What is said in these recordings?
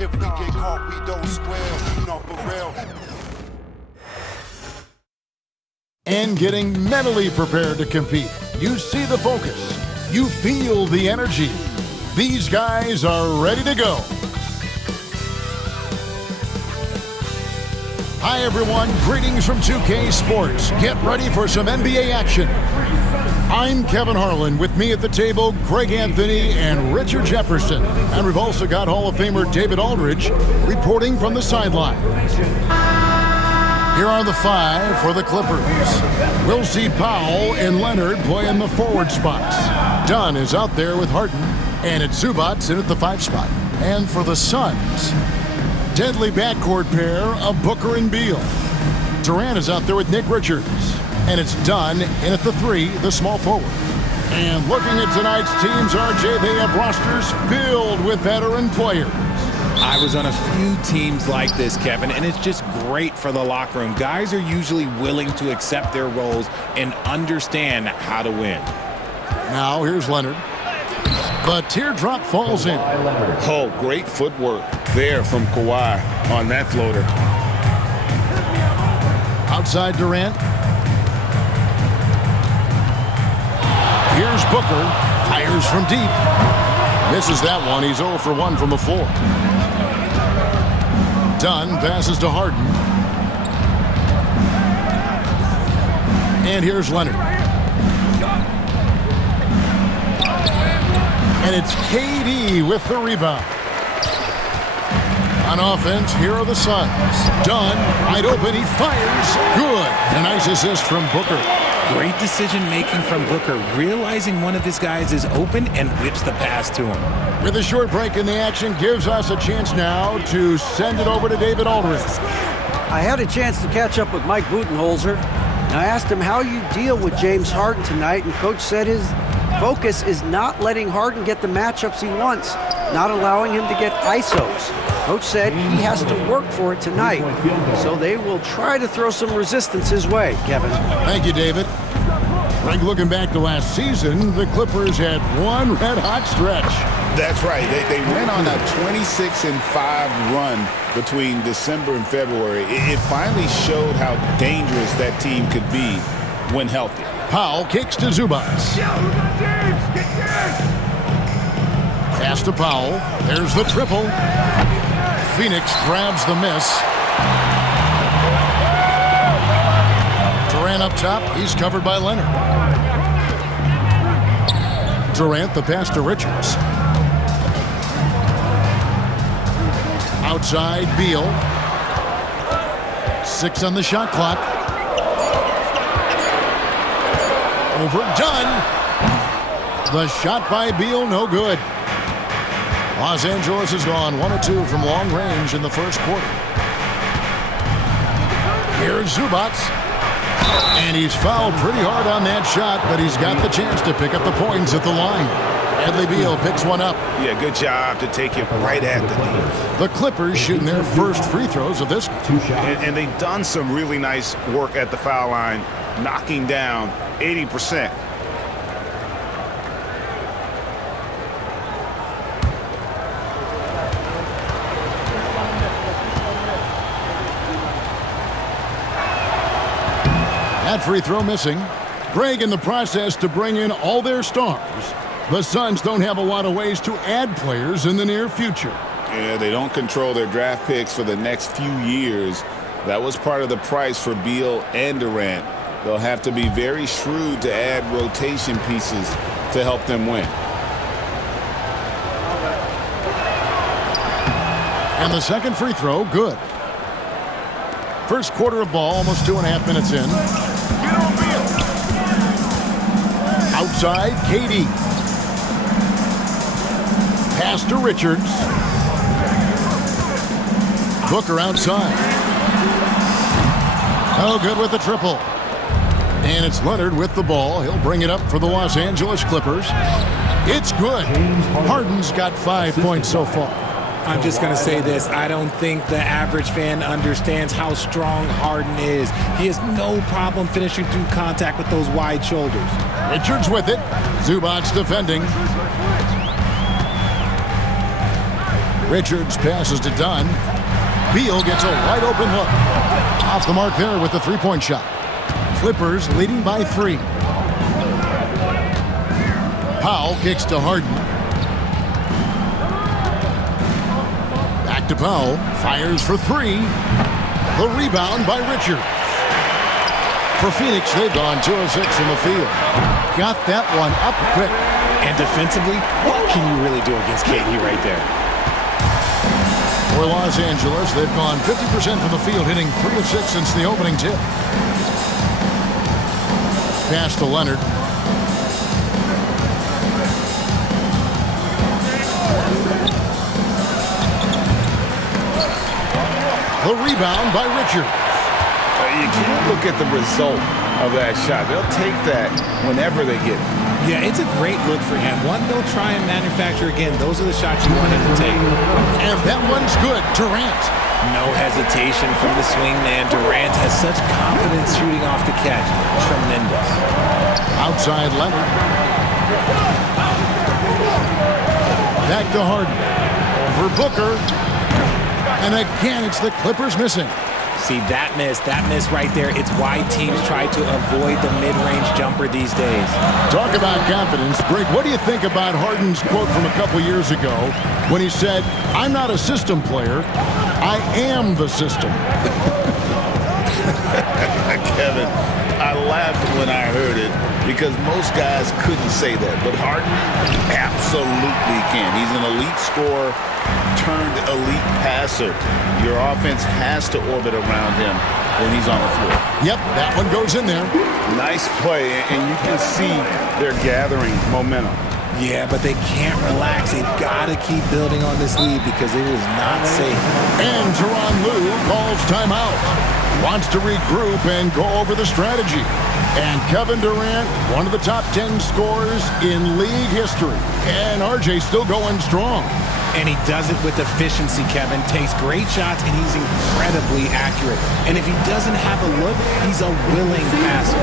If we get caught, we don't square. No, for real. And getting mentally prepared to compete. You see the focus. You feel the energy. These guys are ready to go. Hi, everyone. Greetings from 2K Sports. Get ready for some NBA action. I'm Kevin Harlan. With me at the table, Greg Anthony and Richard Jefferson. And we've also got Hall of Famer David Aldridge reporting from the sideline. Here are the five for the Clippers. We'll see Powell and Leonard play in the forward spots. Dunn is out there with Harden, and it's Zubac in at the 5 spot. And for the Suns, deadly backcourt pair of Booker and Beal. Durant is out there with Nick Richards, and it's Dunn in at the 3, the small forward. And looking at tonight's teams, RJ, they have rosters filled with veteran players. I was on a few teams like this, Kevin, and it's just great for the locker room. Guys are usually willing to accept their roles and understand how to win. Now here's Leonard. The teardrop falls in. Oh, great footwork there from Kawhi on that floater. Outside Durant. Here's Booker. Fires from deep. Misses that one. He's 0 for 1 from the floor. Dunn passes to Harden. And here's Leonard. And it's KD with the rebound. On offense, here are the Suns. Dunn, wide open, he fires. Good. A nice assist from Booker. Great decision-making from Booker, realizing one of his guys is open and whips the pass to him. With a short break in the action, gives us a chance now to send it over to David Aldridge. I had a chance to catch up with Mike Budenholzer, and I asked him how you deal with James Harden tonight, and Coach said his focus is not letting Harden get the matchups he wants, not allowing him to get ISOs. Coach said he has to work for it tonight, so they will try to throw some resistance his way, Kevin. Thank you, David. Greg, looking back to last season, the Clippers had one red-hot stretch. That's right. They went on a 26-5 run between December and February. It finally showed how dangerous that team could be when healthy. Powell kicks to Zubac. Pass to Powell. There's the triple. Phoenix grabs the miss. Durant up top. He's covered by Leonard. Durant, the pass to Richards. Outside, Beal. 6 on the shot clock. Overdone. The shot by Beal, no good. Los Angeles has gone 1 of 2 from long range in the first quarter. Here's Zubac. And he's fouled pretty hard on that shot, but he's got the chance to pick up the points at the line. Bradley Beal picks one up. Yeah, good job to take it right at the D. The Clippers shooting their first free throws of this. And they've done some really nice work at the foul line, knocking down 80%. That free throw missing. Greg in the process to bring in all their stars. The Suns don't have a lot of ways to add players in the near future. Yeah, they don't control their draft picks for the next few years. That was part of the price for Beal and Durant. They'll have to be very shrewd to add rotation pieces to help them win. And the second free throw, good. First quarter of ball, almost 2.5 minutes in. Outside, KD. Pass to Richards. Booker outside. Oh, good with the triple. And it's Leonard with the ball. He'll bring it up for the Los Angeles Clippers. It's good. Harden's got 5 points so far. I'm just going to say this. I don't think the average fan understands how strong Harden is. He has no problem finishing through contact with those wide shoulders. Richards with it. Zubac defending. Richards passes to Dunn. Beal gets a wide open look. Off the mark there with the three-point shot. Clippers leading by 3. Powell kicks to Harden. Back to Powell. Fires for 3. The rebound by Richards. For Phoenix, they've gone 2 of 6 from the field. Got that one up quick. And defensively, what can you really do against KD right there? For Los Angeles, they've gone 50% from the field, hitting 3 of 6 since the opening tip. Pass to Leonard. The rebound by Richards. You can't look at the result of that shot. They'll take that whenever they get it. Yeah, it's a great look for him. One they'll try and manufacture again. Those are the shots you want him to take. And that one's good. Durant. No hesitation from the swing man. Durant has such confidence shooting off the catch. Tremendous. Outside Leonard. Back to Harden. Over Booker. And again, it's the Clippers missing. See, that miss right there, it's why teams try to avoid the mid-range jumper these days. Talk about confidence. Greg, what do you think about Harden's quote from a couple years ago when he said, "I'm not a system player, I am the system"? Kevin, I laughed when I heard it because most guys couldn't say that, but Harden absolutely can. He's an elite scorer turned elite passer. Your offense has to orbit around him when he's on the floor. Yep, that one goes in there. Nice play, and you can see they're gathering momentum. Yeah, but they can't relax. They've got to keep building on this lead because it is not safe. And Tyronn Lue calls timeout. Wants to regroup and go over the strategy. And Kevin Durant, one of the top 10 scorers in league history. And RJ still going strong. And he does it with efficiency, Kevin. Takes great shots, and he's incredibly accurate. And if he doesn't have a look, he's a willing passer.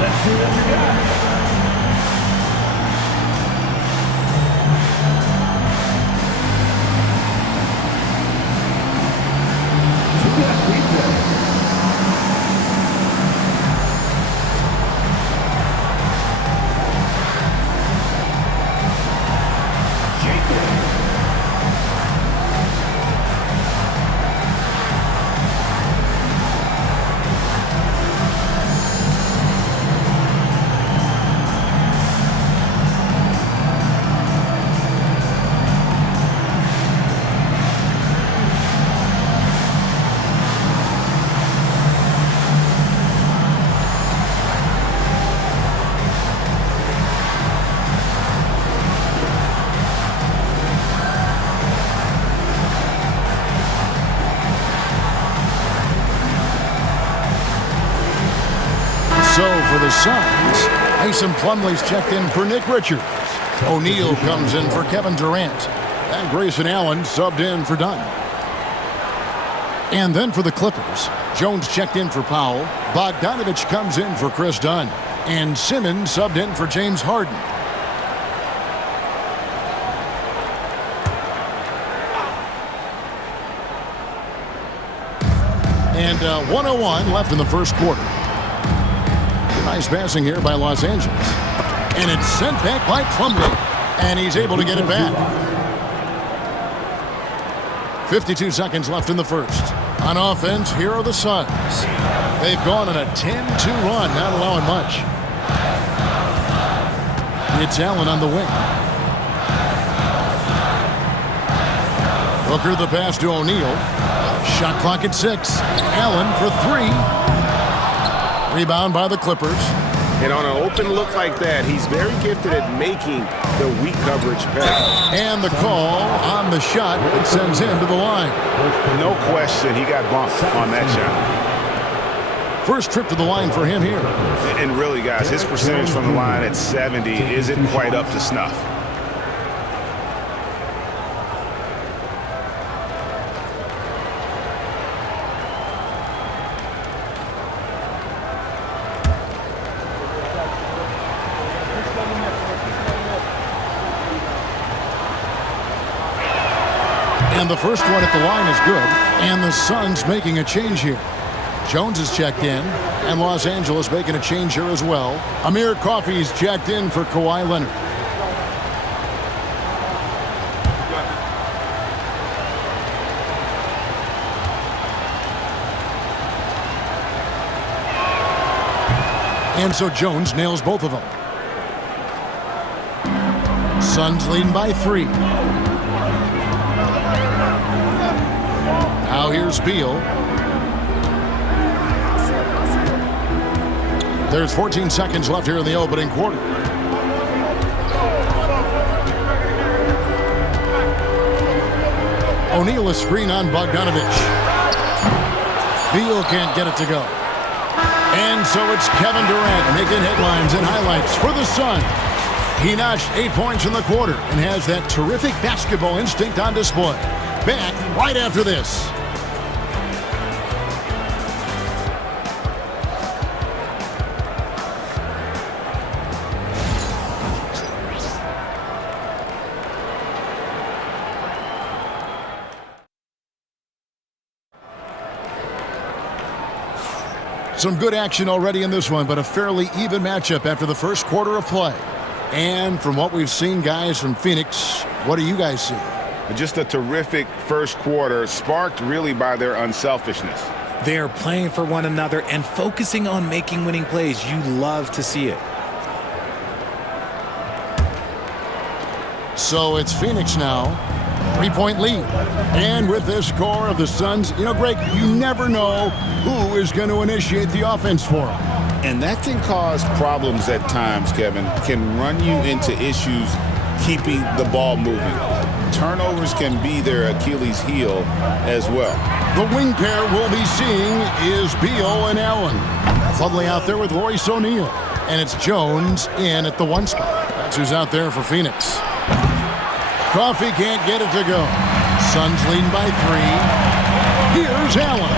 Let's see what you got. So for the Suns, Mason Plumlee's checked in for Nick Richards. O'Neal comes in for Kevin Durant. And Grayson Allen subbed in for Dunn. And then for the Clippers, Jones checked in for Powell. Bogdanovich comes in for Chris Dunn. And Simmons subbed in for James Harden. And 1:01 left in the first quarter. Nice passing here by Los Angeles. And it's sent back by Plumlee. And he's able to get it back. 52 seconds left in the first. On offense, here are the Suns. They've gone on a 10-2 run, not allowing much. It's Allen on the wing. Booker the pass to O'Neal. Shot clock at 6. Allen for 3. Rebound by the Clippers. And on an open look like that, he's very gifted at making the weak coverage better. And the call on the shot that sends him to the line. No question, he got bumped on that shot. First trip to the line for him here. And really, guys, his percentage from the line at 70 isn't quite up to snuff. And the first one at the line is good. And the Suns making a change here. Jones is checked in. And Los Angeles making a change here as well. Amir Coffey's checked in for Kawhi Leonard. And so Jones nails both of them. Suns leading by 3. Now here's Beal. There's 14 seconds left here in the opening quarter. O'Neal a screen on Bogdanovich. Beal can't get it to go. And so it's Kevin Durant making headlines and highlights for the Suns. He notched 8 points in the quarter and has that terrific basketball instinct on display. Back right after this. Some good action already in this one, but a fairly even matchup after the first quarter of play. And from what we've seen, guys, from Phoenix, what do you guys see? Just a terrific first quarter, sparked really by their unselfishness. They're playing for one another and focusing on making winning plays. You love to see it. So it's Phoenix now. 3-point lead. And with this score of the Suns, Greg, you never know who is going to initiate the offense for them. And that can cause problems at times, Kevin. Can run you into issues keeping the ball moving. Turnovers can be their Achilles heel as well. The wing pair we'll be seeing is Beal and Allen. Suddenly out there with Royce O'Neal. And it's Jones in at the 1 spot. That's who's out there for Phoenix. Coffey can't get it to go. Suns leading by 3. Here's Allen.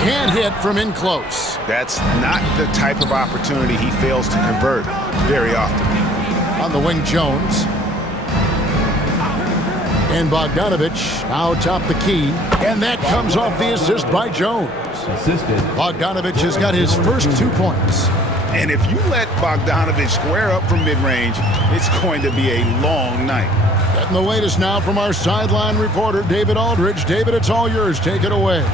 Can't hit from in close. That's not the type of opportunity he fails to convert very often. On the wing, Jones. And Bogdanovich now top the key. And that comes off the assist by Jones. Bogdanovich has got his first 2 points. And if you let Bogdanovich square up from mid-range, it's going to be a long night. Getting the latest now from our sideline reporter, David Aldridge. David, it's all yours. Take it away.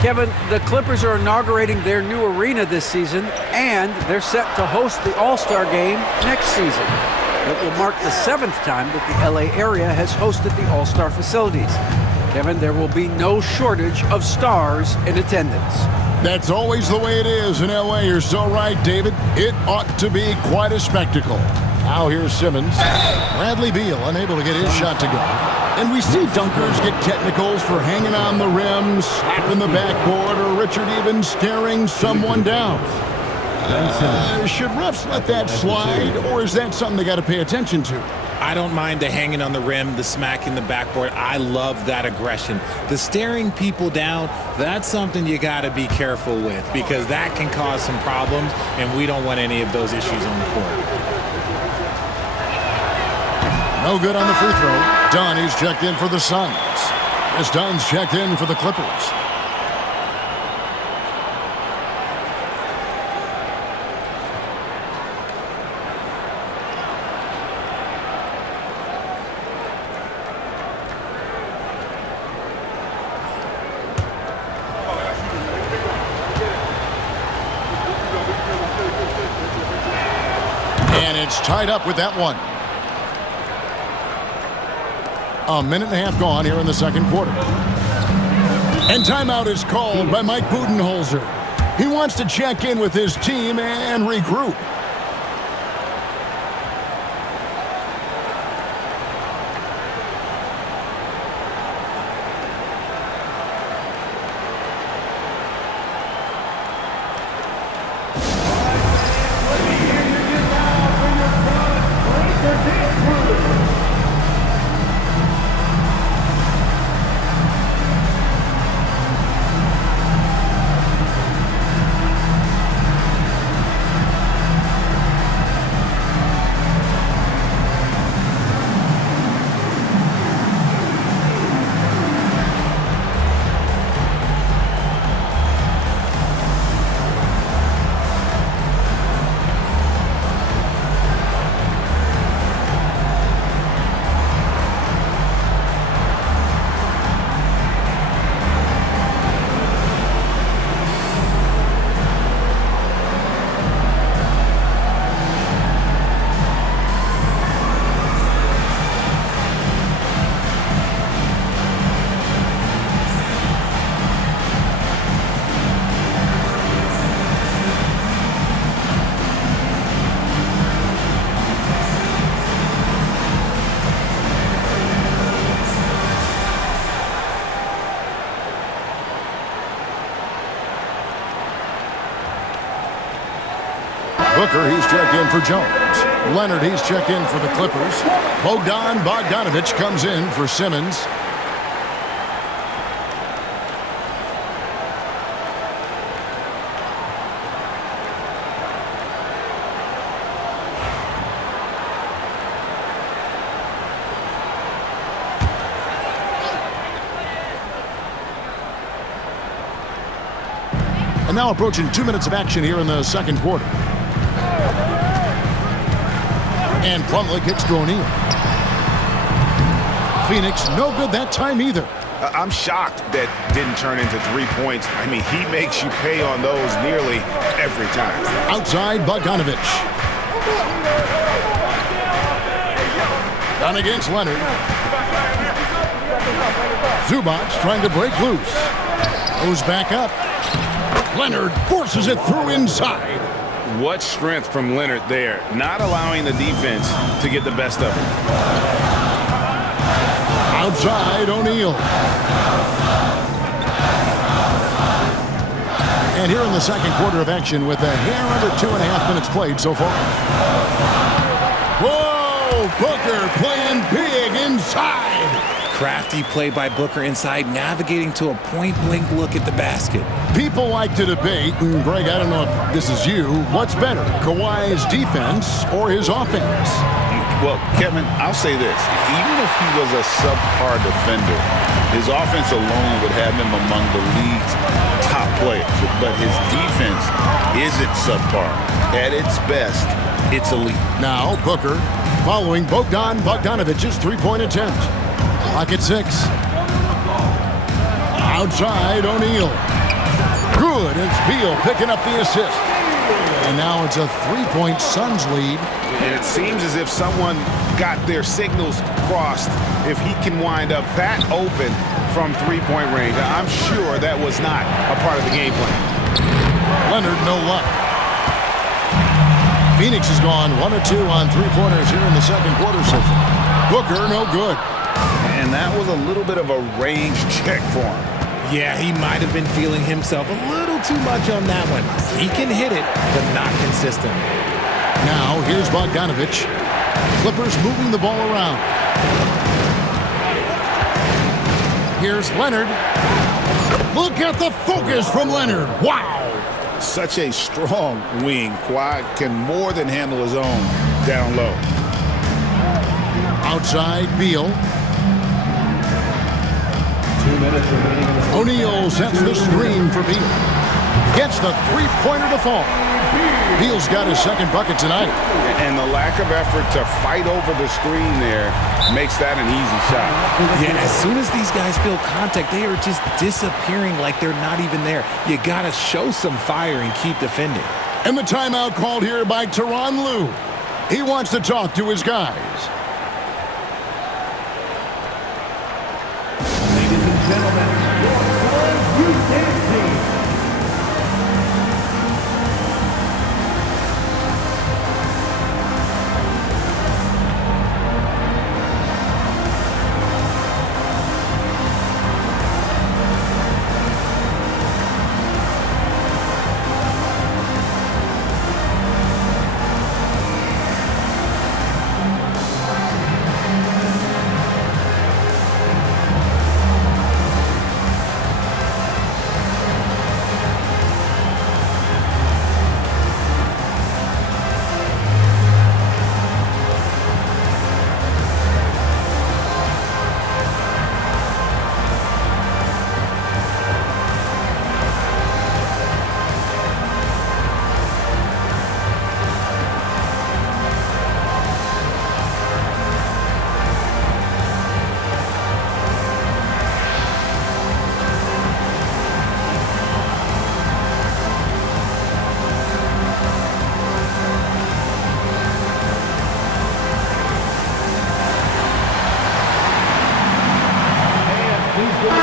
Kevin, the Clippers are inaugurating their new arena this season, and they're set to host the All-Star Game next season. It will mark the 7th time that the LA area has hosted the All-Star facilities. Kevin, there will be no shortage of stars in attendance. That's always the way it is in LA. You're so right, David. It ought to be quite a spectacle. Now here's Simmons. Bradley Beal unable to get his shot to go. And we see dunkers get technicals for hanging on the rim, slapping the backboard, or Richard even staring someone down. Should refs let that slide, or is that something they got to pay attention to? I don't mind the hanging on the rim, the smacking the backboard. I love that aggression. The staring people down, that's something you got to be careful with because that can cause some problems, and we don't want any of those issues on the court. No good on the free throw. Dunn is checked in for the Suns. As Dunn's checked in for the Clippers. And it's tied up with that one. A minute and a half gone here in the second quarter. And timeout is called by Mike Budenholzer. He wants to check in with his team and regroup. Booker, he's checked in for Jones. Leonard, he's checked in for the Clippers. Bogdanovich comes in for Simmons. And now approaching 2 minutes of action here in the second quarter. And Plumlee kicks to O'Neal. Phoenix, no good that time either. I'm shocked that didn't turn into 3 points. I mean, he makes you pay on those nearly every time. Outside, Bogdanovich. Down against Leonard. Zubac trying to break loose. Goes back up. Leonard forces it through inside. What strength from Leonard there, not allowing the defense to get the best of him. Outside, O'Neal. And here in the second quarter of action with a hair under 2.5 minutes played so far. Whoa! Booker playing big inside. Crafty play by Booker inside, navigating to a point-blank look at the basket. People like to debate, and Greg, I don't know if this is you, what's better, Kawhi's defense or his offense? Well, Kevin, I'll say this. Even if he was a subpar defender, his offense alone would have him among the league's top players. But his defense isn't subpar. At its best, it's elite. Now, Booker following Bogdanovich's three-point attempt. Clock at 6. Outside, O'Neal. Good. It's Beal picking up the assist. And now it's a 3-point Suns lead. And it seems as if someone got their signals crossed. If he can wind up that open from three-point range, I'm sure that was not a part of the game plan. Leonard, no luck. Phoenix has gone 1 of 2 on three-pointers here in the second quarter so far. Booker, no good. And that was a little bit of a range check for him. Yeah, he might have been feeling himself a little too much on that one. He can hit it, but not consistent. Now, here's Bogdanovich. Clippers moving the ball around. Here's Leonard. Look at the focus from Leonard. Wow. Such a strong wing. Kawhi can more than handle his own down low. Outside, Beal. 2 minutes remaining. O'Neal sets the screen for Beal. Gets the three-pointer to fall. Beal's got his second bucket tonight. And the lack of effort to fight over the screen there makes that an easy shot. Yeah, as soon as these guys feel contact, they are just disappearing like they're not even there. You got to show some fire and keep defending. And the timeout called here by Tyronn Lue. He wants to talk to his guys. Ladies and gentlemen, your Suns Youth Dance Team.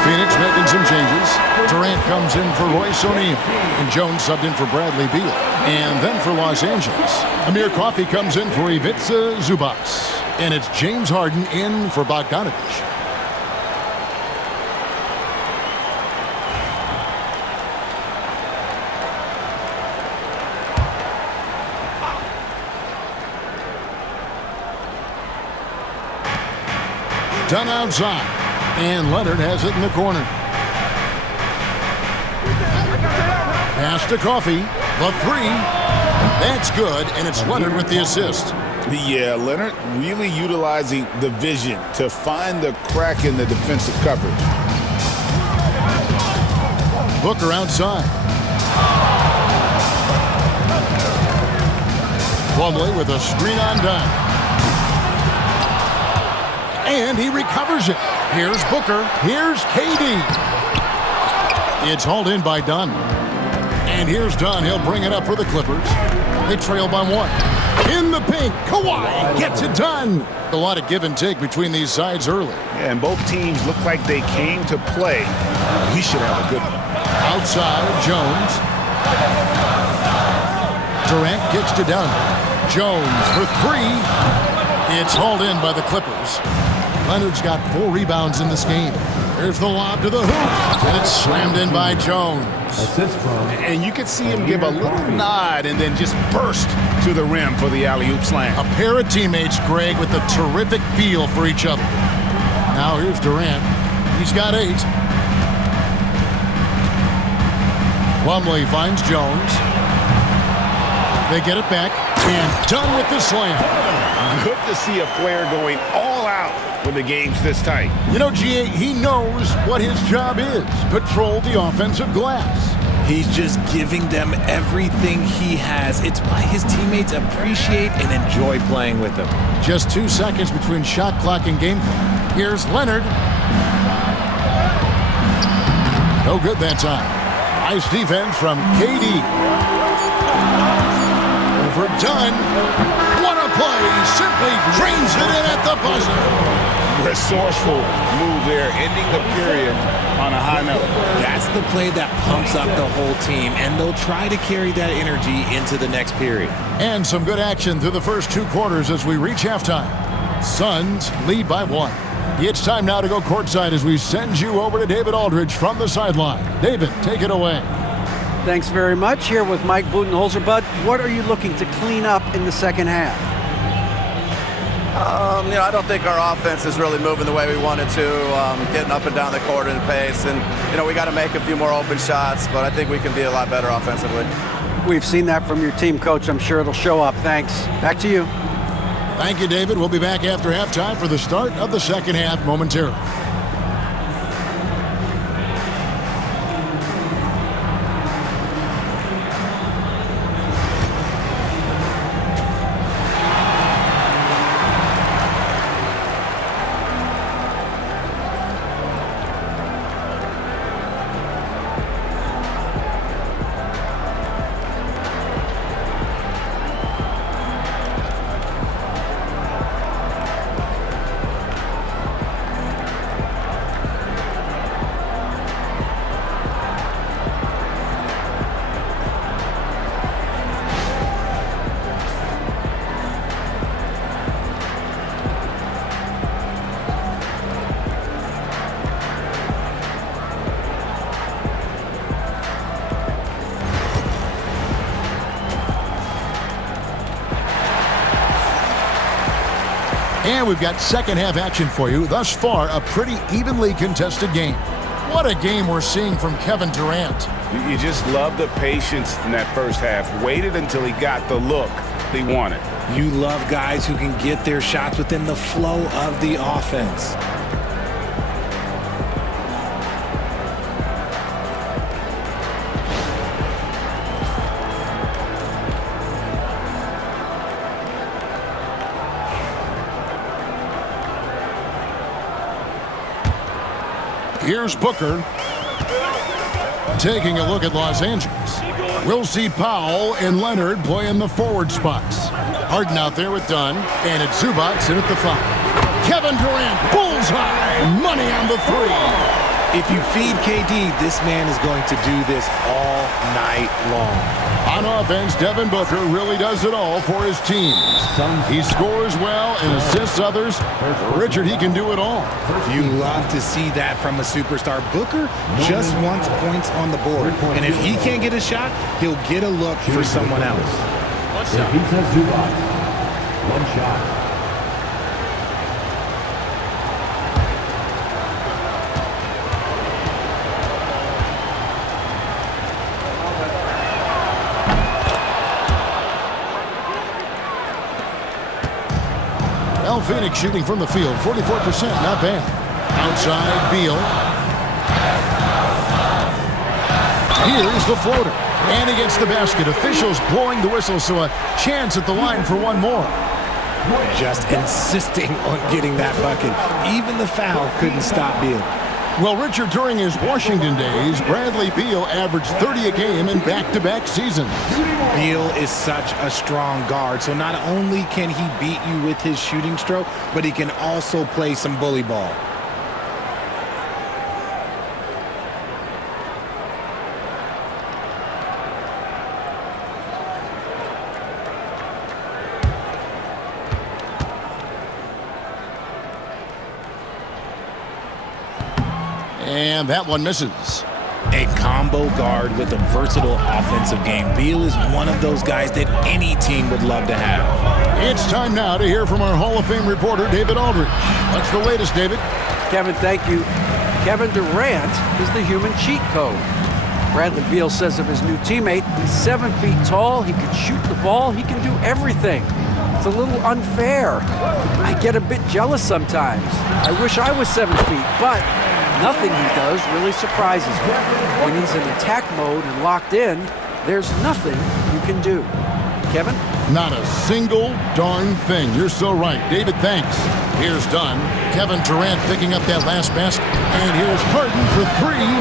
Phoenix making some changes. Durant comes in for Royce O'Neal. And Jones subbed in for Bradley Beal. And then for Los Angeles, Amir Coffey comes in for Ivica Zubac. And it's James Harden in for Bogdanovich. Dunn outside. And Leonard has it in the corner. Pass to Coffey. The three. That's good, and it's Leonard with the assist. Yeah, Leonard really utilizing the vision to find the crack in the defensive coverage. Booker outside. Plumlee with a screen on Dunn. And he recovers it. Here's Booker. Here's KD. It's hauled in by Dunn. And here's Dunn. He'll bring it up for the Clippers. They trail by one. In the paint, Kawhi gets it done. A lot of give and take between these sides early. Yeah, and both teams look like they came to play. We should have a good one. Outside, Jones. Durant kicks to Dunn. Jones for three. It's hauled in by the Clippers. Leonard's got 4 rebounds in this game. There's the lob to the hoop, and it's slammed in by Jones. Assist from. And you could see him give a little nod and then just burst to the rim for the alley-oop slam. A pair of teammates, Greg, with a terrific feel for each other. Now here's Durant. He's got 8. Plumlee finds Jones. They get it back, and Dunn with the slam. Good to see a player going all out when the game's this tight. You know, G.A., he knows what his job is. Patrol the offensive glass. He's just giving them everything he has. It's why his teammates appreciate and enjoy playing with him. Just 2 seconds between shot clock and game clock. Here's Leonard. No good that time. Nice defense from KD. Over Dunn. What a play. Simply drains it in at the buzzer. Resourceful move there, ending the period on a high note. That's the play that pumps up the whole team, and they'll try to carry that energy into the next period. And some good action through the first 2 quarters as we reach halftime. Suns lead by 1. It's time now to go courtside as we send you over to David Aldridge from the sideline. David, take it away. Thanks very much. Here with Mike Budenholzer. Bud, what are you looking to clean up in the second half? I don't think our offense is really moving the way we wanted to, getting up and down the court in pace. And, we got to make a few more open shots, but I think we can be a lot better offensively. We've seen that from your team, Coach. I'm sure it'll show up. Thanks. Back to you. Thank you, David. We'll be back after halftime for the start of the second half momentarily. And we've got second half action for you. Thus far, a pretty evenly contested game. What a game we're seeing from Kevin Durant. You just love the patience in that first half. Waited until he got the look he wanted. You love guys who can get their shots within the flow of the offense. Here's Booker. Taking a look at Los Angeles. We'll see Powell and Leonard play in the forward spots. Harden out there with Dunn, and it's Zubac in at the 5. Kevin Durant, bullseye, money on the 3. If you feed KD, this man is going to do this all night long. On offense, Devin Booker really does it all for his team. He scores well and assists others. Richard, he can do it all. You love to see that from a superstar. Booker just wants points on the board, and if he can't get a shot, he'll get a look for someone else. If he says Zubac, 1 shot. Now Phoenix shooting from the field, 44%, not bad. Outside, Beal. Here's the floater. And against the basket, officials blowing the whistle, so a chance at the line for one more. Just insisting on getting that bucket. Even the foul couldn't stop Beal. Well, Richard, during his Washington days, Bradley Beal averaged 30 a game in back-to-back seasons. Beal is such a strong guard, so not only can he beat you with his shooting stroke, but he can also play some bully ball. And that one misses. A combo guard with a versatile offensive game. Beal is one of those guys that any team would love to have. It's time now to hear from our Hall of Fame reporter, David Aldridge. What's the latest, David? Kevin, thank you. Kevin Durant is the human cheat code. Bradley Beal says of his new teammate, he's 7 feet tall, he can shoot the ball, he can do everything. It's a little unfair. I get a bit jealous sometimes. I wish I was 7 feet, but nothing he does really surprises me. When he's in attack mode and locked in, there's nothing you can do. Kevin? Not a single darn thing. You're so right. David, thanks. Here's Dunn. Kevin Durant picking up that last basket. And here's Harden for three.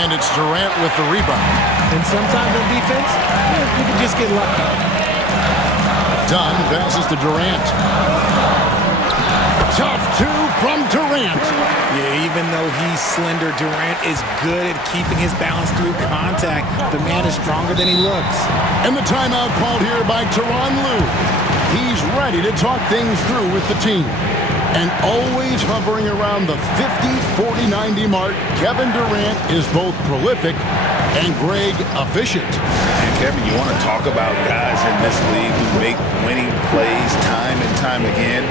And it's Durant with the rebound. And sometimes on defense, you can just get lucky. Dunn passes to Durant. Tough two from Durant. Yeah, even though he's slender, Durant is good at keeping his balance through contact. The man is stronger than he looks. And the timeout called here by Tyronn Lue. He's ready to talk things through with the team. And always hovering around the 50-40-90 mark, Kevin Durant is both prolific and Greg efficient. And Kevin, you want to talk about guys in this league who make winning plays time and time again?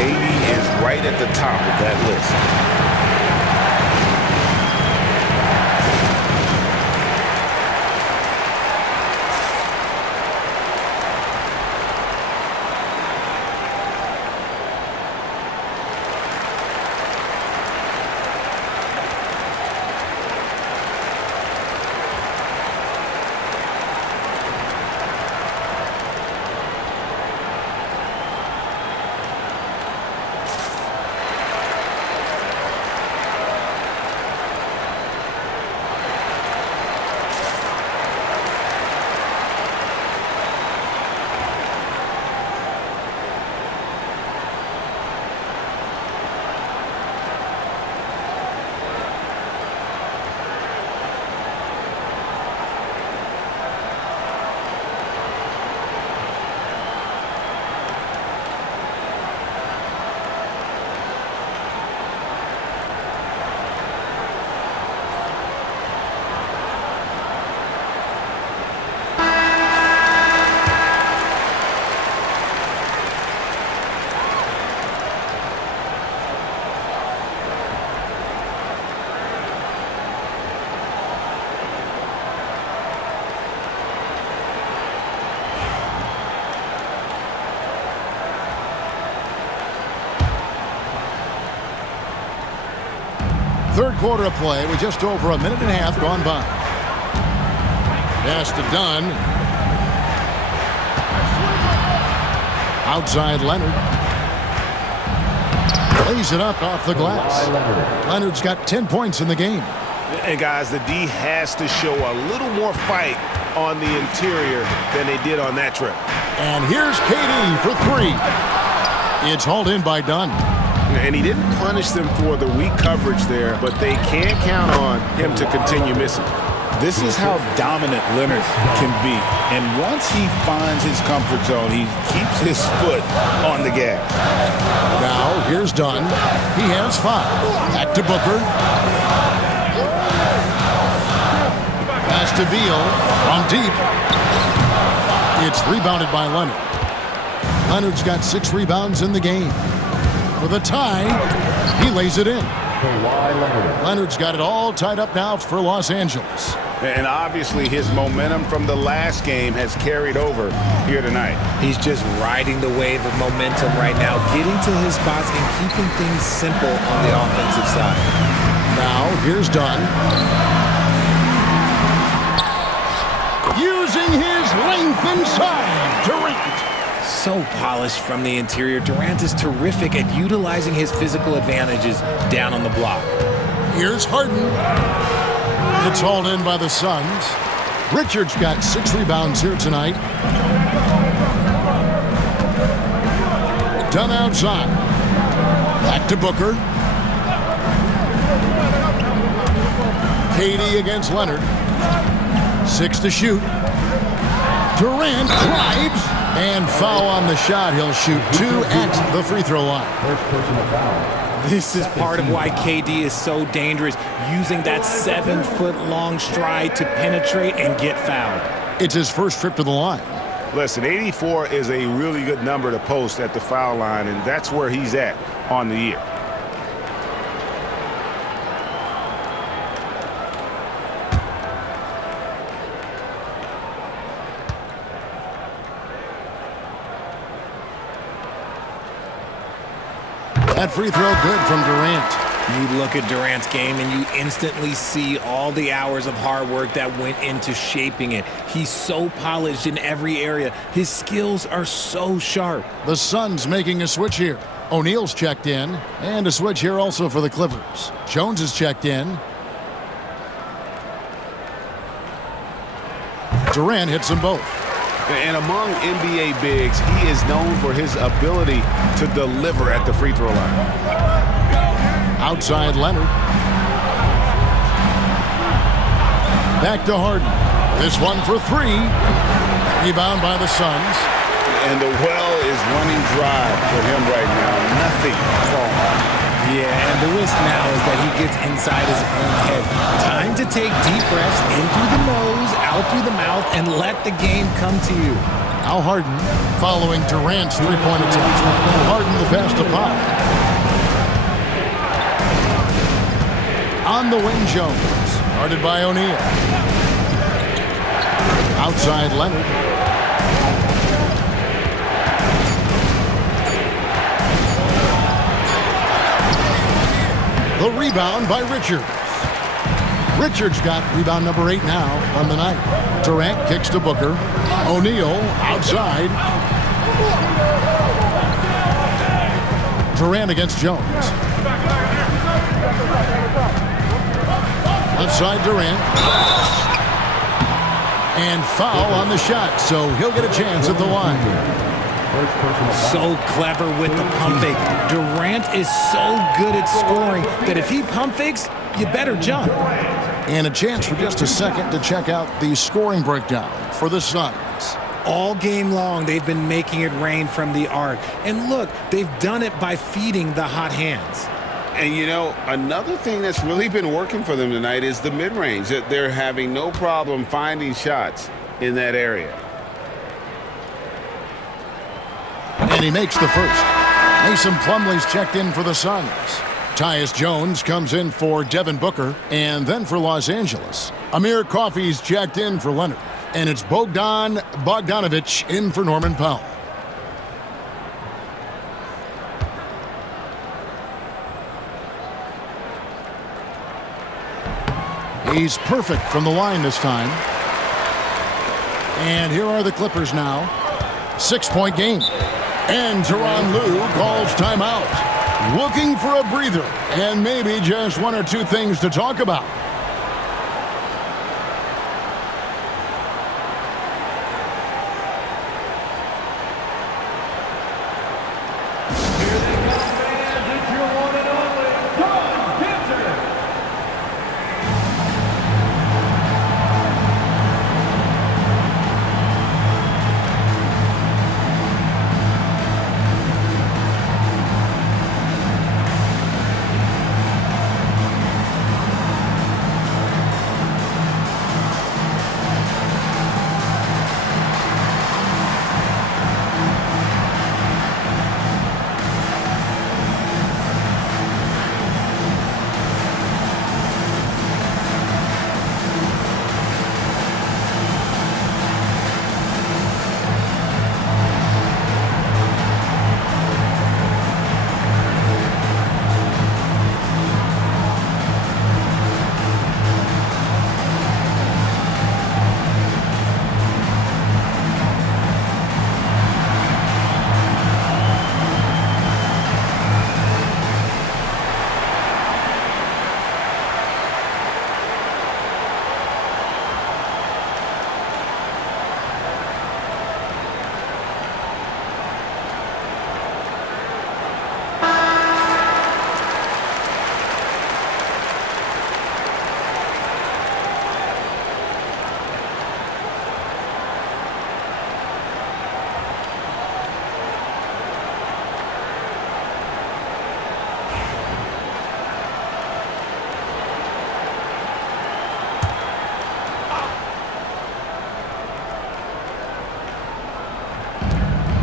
KD is right at the top of that list. Third quarter of play with just over a minute and a half gone by. Pass to Dunn. Outside Leonard. Lays it up off the glass. Leonard's got 10 points in the game. And guys, the D has to show a little more fight on the interior than they did on that trip. And here's KD for three. It's hauled in by Dunn. And he didn't punish them for the weak coverage there, but they can't count on him to continue missing. This is how dominant Leonard can be. And once he finds his comfort zone, he keeps his foot on the gas. Now, here's Dunn. He has five. Back to Booker. Pass to Beal. From deep. It's rebounded by Leonard. Leonard's got 6 rebounds in the game. For the tie, he lays it in. Kawhi Leonard. Leonard's got it all tied up now for Los Angeles. And obviously his momentum from the last game has carried over here tonight. He's just riding the wave of momentum right now, getting to his spots and keeping things simple on the offensive side. Now, here's Dunn. Using his length inside, Durant. So polished from the interior. Durant is terrific at utilizing his physical advantages down on the block. Here's Harden. It's hauled in by the Suns. Richards got 6 rebounds here tonight. Dunn outside. Back to Booker. KD against Leonard. 6 to shoot. Durant drives and foul on the shot. He'll shoot 2 at the free throw line. First personal foul. This is part of why KD is so dangerous, using that 7-foot-long stride to penetrate and get fouled. It's his first trip to the line. Listen, 84 is a really good number to post at the foul line, and that's where he's at on the year. That free throw good from Durant. You look at Durant's game and you instantly see all the hours of hard work that went into shaping it. He's so polished in every area. His skills are so sharp. The Suns making a switch here. O'Neal's checked in, and a switch here also for the Clippers. Jones is checked in. Durant hits them both. And among NBA bigs, he is known for his ability to deliver at the free throw line. Outside Leonard. Back to Harden. This one for 3. Rebound by the Suns. And the well is running dry for him right now. Nothing falling. Yeah, and the risk now is that he gets inside his own head. Time to take deep breaths in through the nose, out through the mouth, and let the game come to you. Now Harden following Durant's three-point attempt. Harden the pass to Pop. On the wing, Jones. Guarded by O'Neal. Outside Leonard. The rebound by Richards. Richards got rebound number 8 now on the night. Durant kicks to Booker. O'Neal outside. Durant against Jones. Left side Durant. And foul on the shot, so he'll get a chance at the line. So clever with the pump fake. Durant is so good at scoring that if he pump fakes, you better jump. And a chance for just a second to check out the scoring breakdown for the Suns. All game long, they've been making it rain from the arc. And look, they've done it by feeding the hot hands. And, you know, another thing that's really been working for them tonight is the mid-range. That they're having no problem finding shots in that area. And he makes the first. Mason Plumlee's checked in for the Suns. Tyus Jones comes in for Devin Booker, and then for Los Angeles. Amir Coffey's checked in for Leonard. And it's Bogdan Bogdanovic in for Norman Powell. He's perfect from the line this time. And here are the Clippers now. 6-point game. And Tyronn Lue calls timeout. Looking for a breather and maybe just 1 or 2 things to talk about.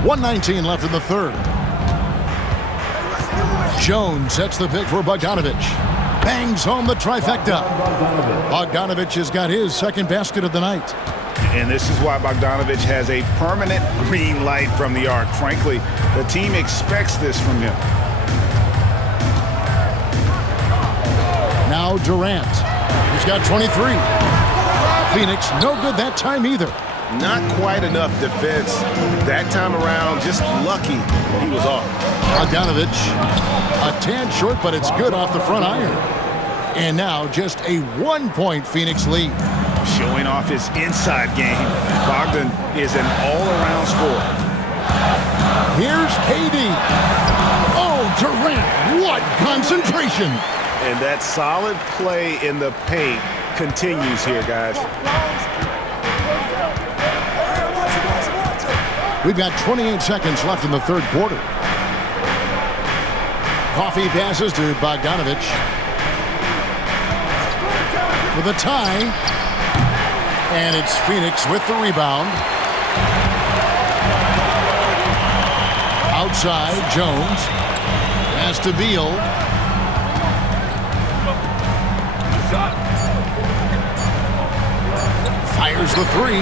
1:19 left in the third. Jones sets the pick for Bogdanovich. Bangs home the trifecta. Bogdanovich has got his second basket of the night. And this is why Bogdanovich has a permanent green light from the arc. Frankly, the team expects this from him. Now Durant. He's got 23. Phoenix, no good that time either. Not quite enough defense that time around. Just lucky he was off. Bogdanovich, a tad short, but it's good off the front iron. And now just a 1-point Phoenix lead. Showing off his inside game. Bogdan is an all-around scorer. Here's KD. Oh, Durant, what concentration. And that solid play in the paint continues here, guys. We've got 28 seconds left in the third quarter. Coffee passes to Bogdanovich. For the tie. And it's Phoenix with the rebound. Outside, Jones. Pass to Beal. Fires the three.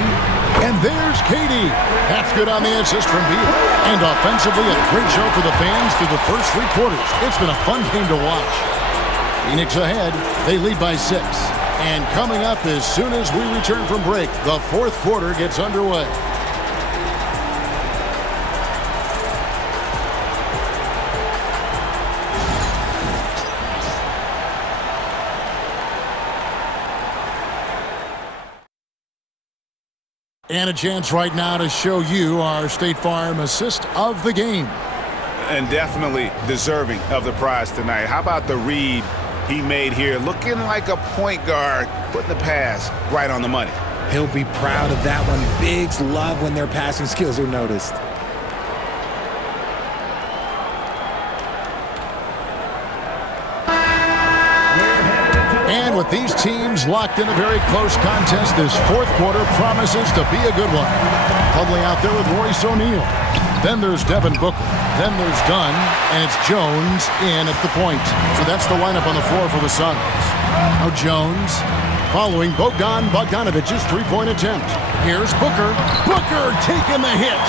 And there's KD. That's good on the assist from Beal. And offensively, a great show for the fans through the first three quarters. It's been a fun game to watch. Phoenix ahead. They lead by 6. And coming up as soon as we return from break, the fourth quarter gets underway. And a chance right now to show you our State Farm assist of the game. And definitely deserving of the prize tonight. How about the read he made here? Looking like a point guard, putting the pass right on the money. He'll be proud of that one. Bigs love when their passing skills are noticed. And with these teams locked in a very close contest, this fourth quarter promises to be a good one. Publicly out there with Royce O'Neal. Then there's Devin Booker. Then there's Dunn. And it's Jones in at the point. So that's the lineup on the floor for the Suns. Now Jones following Bogdanovich's three-point attempt. Here's Booker. Booker taking the hit.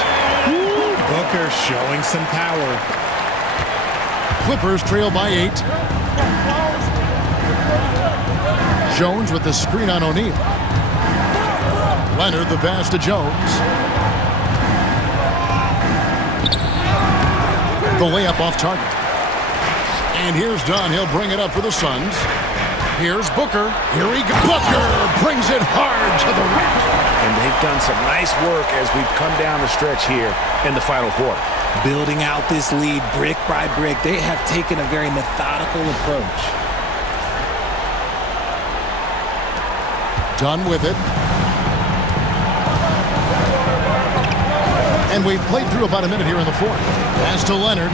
Booker showing some power. Clippers trail by 8. Jones with the screen on O'Neal. Leonard the pass to Jones. The layup off target. And here's Dunn. He'll bring it up for the Suns. Here's Booker. Here he goes. Booker brings it hard to the rim. And they've done some nice work as we've come down the stretch here in the final quarter. Building out this lead brick by brick. They have taken a very methodical approach. Dunn with it. And we've played through about a minute here in the fourth. Pass to Leonard.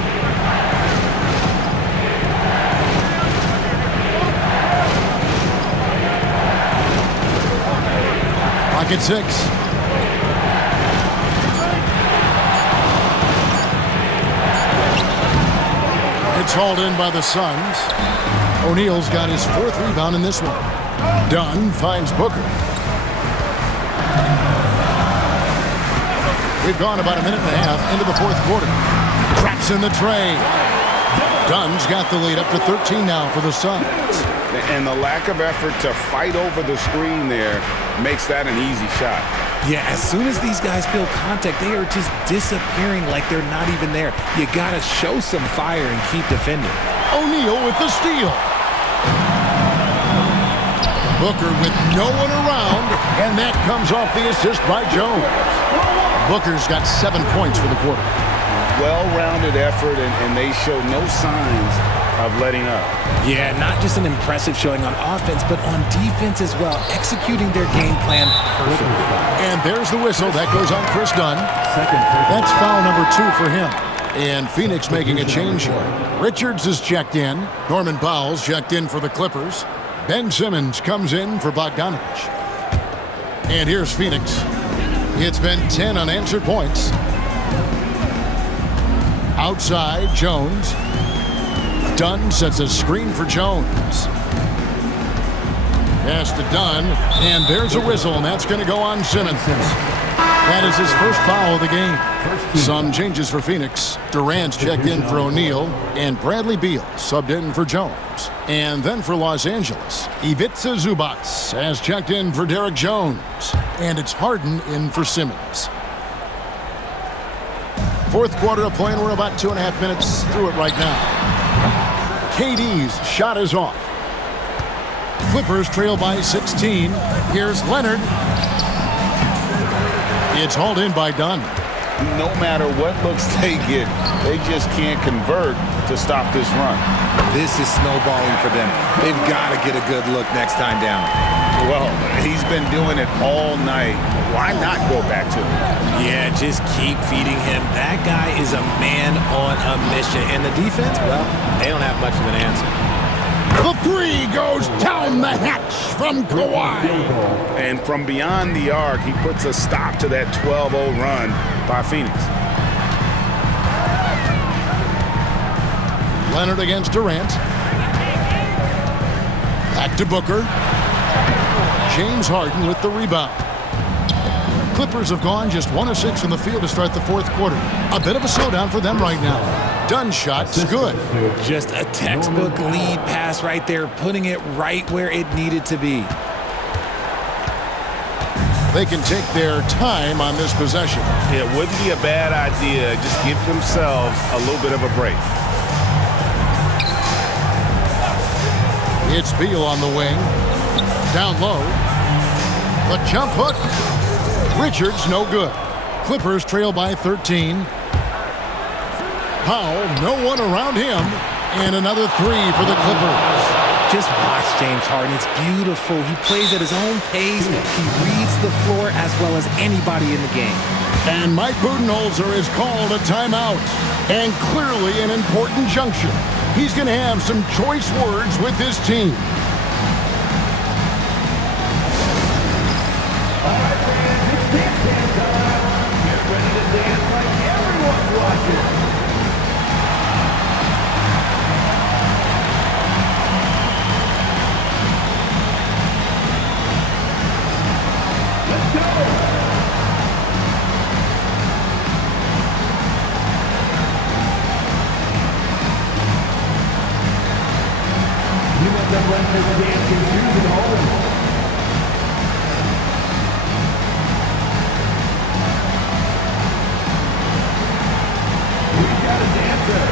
Pocket 6. It's hauled in by the Suns. O'Neal's got his fourth rebound in this one. Dunn finds Booker. We've gone about a minute and a half into the fourth quarter. Traps in the tray. Dunn's got the lead up to 13 now for the Suns. And the lack of effort to fight over the screen there makes that an easy shot. Yeah, as soon as these guys feel contact, they are just disappearing like they're not even there. You got to show some fire and keep defending. O'Neal with the steal. Booker with no one around, and that comes off the assist by Jones. Booker's got 7 points for the quarter. Well-rounded effort, and they show no signs of letting up. Yeah, not just an impressive showing on offense, but on defense as well, executing their game plan perfectly. And there's the whistle. That goes on Chris Dunn. That's foul number 2 for him. And Phoenix making a change here. Richards is checked in. Norman Powell's checked in for the Clippers. Ben Simmons comes in for Bogdanovich. And here's Phoenix. It's been 10 unanswered points. Outside, Jones. Dunn sets a screen for Jones. Pass to Dunn, and there's a whistle, and that's going to go on Simmons. That is his first foul of the game. Some changes for Phoenix. Durant's checked in for O'Neal, and Bradley Beal subbed in for Jones. And then for Los Angeles, Ivica Zubac has checked in for Derek Jones. And it's Harden in for Simmons. Fourth quarter of play, and we're about 2.5 minutes through it right now. KD's shot is off. Clippers trail by 16. Here's Leonard. It's hauled in by Dunn. No matter what looks they get, they just can't convert to stop this run. This is snowballing for them. They've got to get a good look next time down. Well, he's been doing it all night. Why not go back to him? Yeah, just keep feeding him. That guy is a man on a mission. And the defense, well, they don't have much of an answer. The three goes down the hatch from Kawhi. And from beyond the arc, he puts a stop to that 12-0 run by Phoenix. Leonard against Durant. Back to Booker. James Harden with the rebound. Clippers have gone just 1 of 6 in the field to start the fourth quarter. A bit of a slowdown for them right now. Dunn's shot's good. Just a textbook lead pass right there, putting it right where it needed to be. They can take their time on this possession. It wouldn't be a bad idea. Just give themselves a little bit of a break. It's Beal on the wing. Down low. The jump hook. Richards no good. Clippers trail by 13. Powell, no one around him. And another three for the Clippers. Just watch James Harden. It's beautiful. He plays at his own pace. He reads the floor as well as anybody in the game. And Mike Budenholzer has called a timeout. And clearly an important juncture. He's going to have some choice words with his team. All right, fans, it's dance time. Get ready to dance like everyone's watching. Let's go. You let them run their dancing shoes at home. We've got a dancer.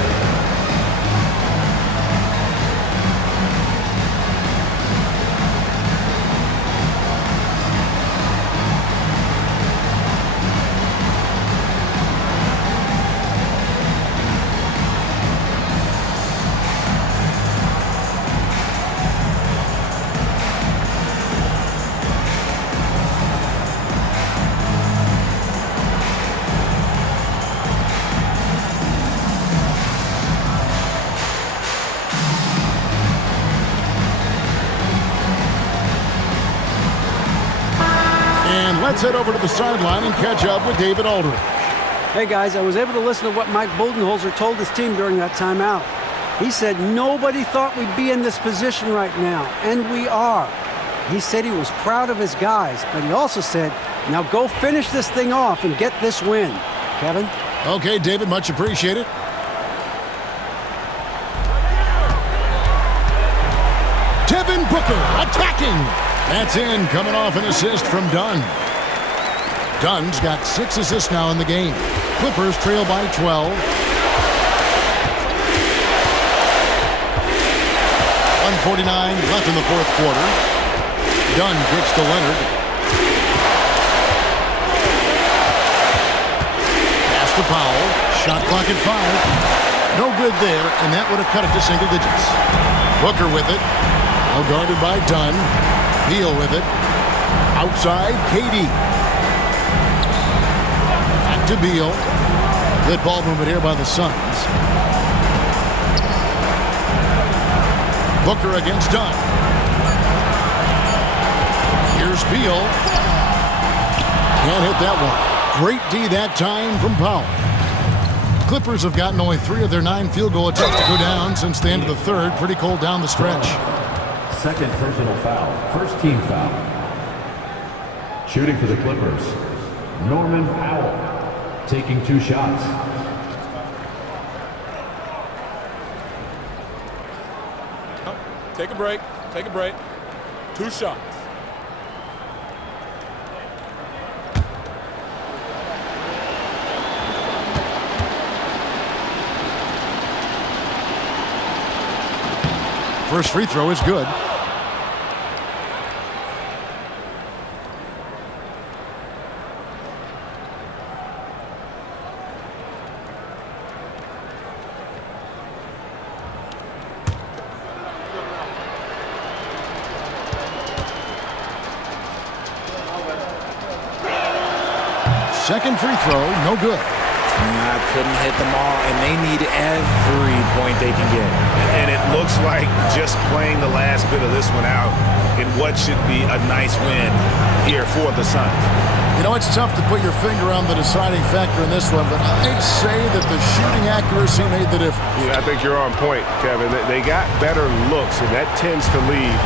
Let's head over to the sideline and catch up with David Aldridge. Hey guys, I was able to listen to what Mike Budenholzer told his team during that timeout. He said nobody thought we'd be in this position right now, and we are. He said he was proud of his guys, but he also said, now go finish this thing off and get this win. Kevin? Okay, David, much appreciated. Devin Booker attacking. That's in, coming off an assist from Dunn. Dunn's got 6 assists now in the game. Clippers trail by 12. 1:49 left in the fourth quarter. Dunn kicks to Leonard. Pass to Powell. Shot clock at 5. No good there, and that would have cut it to single digits. Booker with it. Now guarded by Dunn. Beal with it. Outside, KD. Back to Beal. Good ball movement here by the Suns. Booker against Dunn. Here's Beal. Can't hit that one. Great D that time from Powell. Clippers have gotten only 3 of their 9 field goal attempts to go down since the end of the third. Pretty cold down the stretch. Second personal foul. First team foul. Shooting for the Clippers, Norman Powell, taking 2 shots. Take a break. Take a break. 2 shots. First free throw is good. Second free throw, no good. Couldn't hit them all, and they need every point they can get. And it looks like just playing the last bit of this one out in what should be a nice win here for the Suns. You know, it's tough to put your finger on the deciding factor in this one, but I'd say that the shooting accuracy made the difference. Yeah, I think you're on point, Kevin. They got better looks, and that tends to lead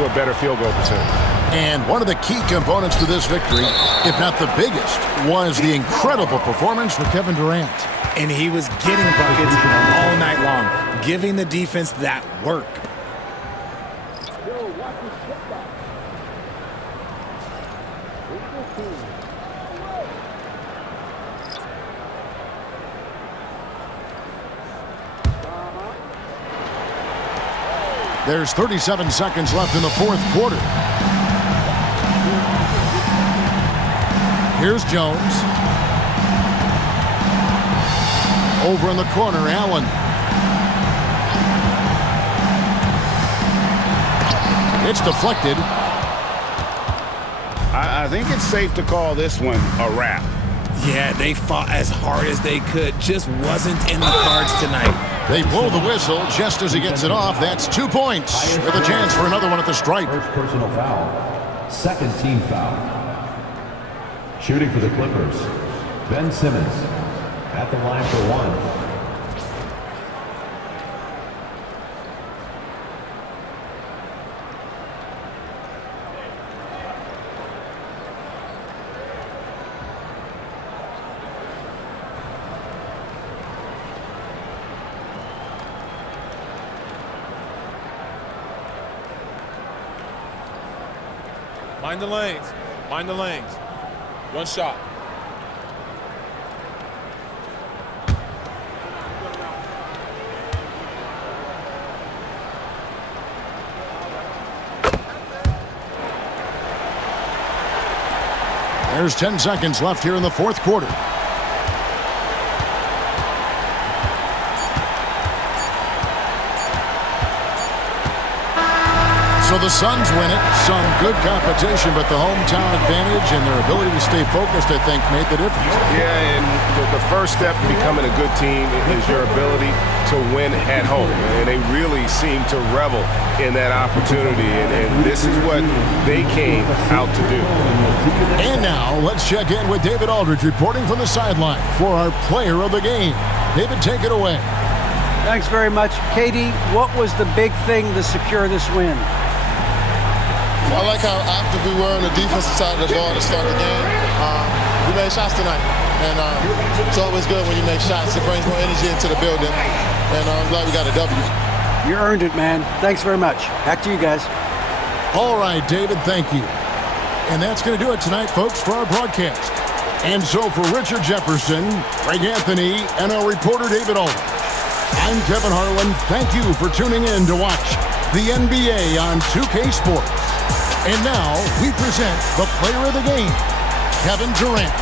to a better field goal percentage. And one of the key components to this victory, if not the biggest, was the incredible performance for Kevin Durant. And he was getting buckets all night long, giving the defense that work. There's 37 seconds left in the fourth quarter. Here's Jones. Over in the corner, Allen. It's deflected. I think it's safe to call this one a wrap. Yeah, they fought as hard as they could. Just wasn't in the cards tonight. They blow the whistle just as he gets it off. That's 2 points with a chance for another one at the stripe. First personal foul. Second team foul. Shooting for the Clippers, Ben Simmons at the line for 1. Mind the lanes. Mind the lanes. 1 shot. There's 10 seconds left here in the fourth quarter. So the Suns win it. Some good competition, but the hometown advantage and their ability to stay focused, I think, made the difference. Yeah, and the first step in becoming a good team is your ability to win at home. And they really seem to revel in that opportunity, and this is what they came out to do. And now, let's check in with David Aldridge reporting from the sideline for our player of the game. David, take it away. Thanks very much. Katie, what was the big thing to secure this win? I like how active we were on the defensive side of the ball to start the game. We made shots tonight, and it's always good when you make shots. It brings more energy into the building, and I'm glad we got a W. You earned it, man. Thanks very much. Back to you guys. All right, David, thank you. And that's going to do it tonight, folks, for our broadcast. And so for Richard Jefferson, Greg Anthony, and our reporter David Aldridge, I'm Kevin Harlan. Thank you for tuning in to watch the NBA on 2K Sports. And now we present the player of the game, Kevin Durant.